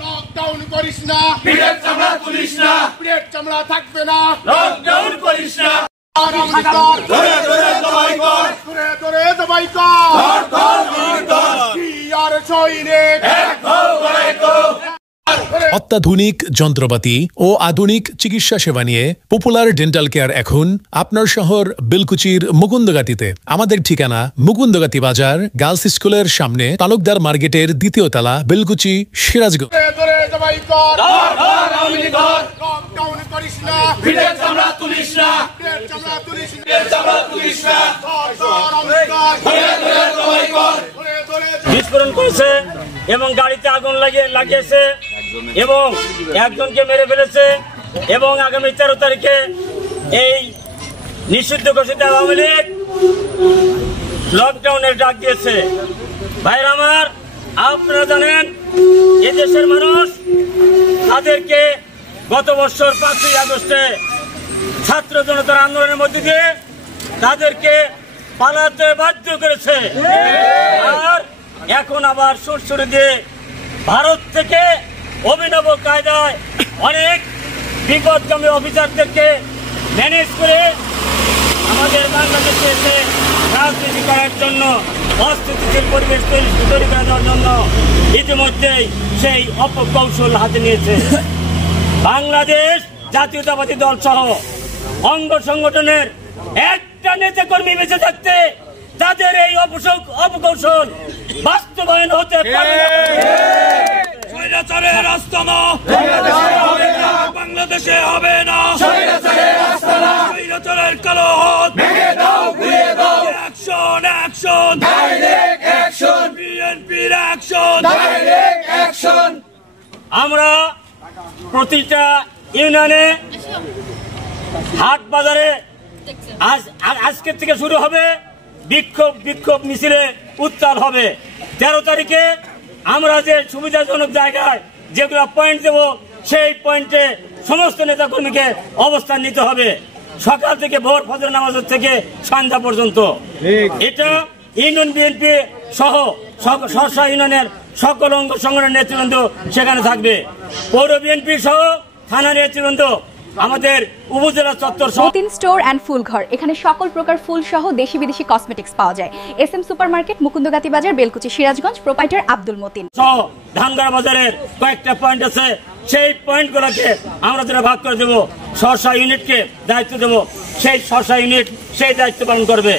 Lockdown করিস না, পিঠের চামড়া তুলিস না, পিঠের চামড়া থাকবে না, লকডাউন করিস না। অত্যাধুনিক যন্ত্রপাতি ও আধুনিক চিকিৎসা সেবা নিয়ে পপুলার ডেন্টাল কেয়ার এখন আপনার শহর বেলকুচির মুকুন্দগাতিতে। আমাদের ঠিকানা মুকুন্দগাতি বাজার, গার্লস স্কুলের সামনে, তালুকদার মার্কেটের দ্বিতীয় তলা, বেলকুচি, সিরাজগঞ্জ। বিস্ফোরণ করেছে এবং গাড়িতে আগুন লাগিয়েছে এবং একজনকে মেরে ফেলেছে এবং আগামী 13 তারিখে এই নিষিদ্ধ ঘোষিত আওয়ামী লীগ লকডাউনের ডাক দিয়েছে। ভাইরা আমার, আপনারা জানেন এদেশের মানুষ তাদেরকে গত বছর 5ই আগস্টে ছাত্র জনতার আন্দোলনের মধ্যে দিয়ে তাদেরকে পালাতে বাধ্য করেছে। আর এখন আবার সুরসুরি দিয়ে ভারত থেকে অভিনব কায়দায় অনেক বিপদগামী অফিসারদেরকে ম্যানেজ করে আমাদের বাংলাদেশে এসে রাজনীতি করার জন্য, অস্থিতিশীল পরিবেশ তৈরি করে দেওয়ার জন্য ইতিমধ্যেই সেই অপকৌশল হাতে নিয়েছে। বাংলাদেশ জাতীয়তাবাদী দল সহ অঙ্গ সংগঠনের একটা নেতা কর্মী বেঁচে থাকতে তাদের এই অপকৌশল বাস্তবায়ন হতে পারে না। স্বৈরাচারের আস্তানা বাংলাদেশে হবে না। স্বৈরাচারের কালো হাত অ্যাকশন, অ্যাকশন, ডাইরেক্ট অ্যাকশন, বিএনপির অ্যাকশন। আমরা প্রতিটা ইউনিয়নে, হাট বাজারে আজকের থেকে শুরু হবে বিক্ষোভ মিছিলে উত্তাল হবে। 13 তারিখে আমরা যে সুবিধাজনক জায়গায় যেগুলো পয়েন্ট দেব সেই পয়েন্টে সমস্ত নেতাকর্মীকে অবস্থান নিতে হবে, সকাল থেকে ভোর ফজর নামাজের থেকে সন্ধ্যা পর্যন্ত। এটা ইউনিয়ন বিএনপি সহ স্ব ইউনিয়নের সকল অঙ্গ সংগঠনের নেতৃবৃন্দ সেখানে থাকবে। পৌর বিএনপি সহ থানা নেতৃবৃন্দ, আমাদের উপজেলা চত্বর মতিন স্টোর অ্যান্ড ফুল ঘর, এখানে সকল প্রকার ফুল সহ দেশি বিদেশি কসমেটিক্স পাওয়া যায়। SM সুপার মার্কেট, মুকুন্দগাতি বাজার, বেলকুচি, সিরাজগঞ্জ। প্রোপাইটার আব্দুল মতিন। ধানগড়া বাজারের কয়েকটা পয়েন্ট আছে, সেই পয়েন্টগুলোকে আমরা যারা ভাগ করে দেবো, স্ব ইউনিটকে দায়িত্ব দেবো, সেই স্ব ইউনিট সেই দায়িত্ব পালন করবে।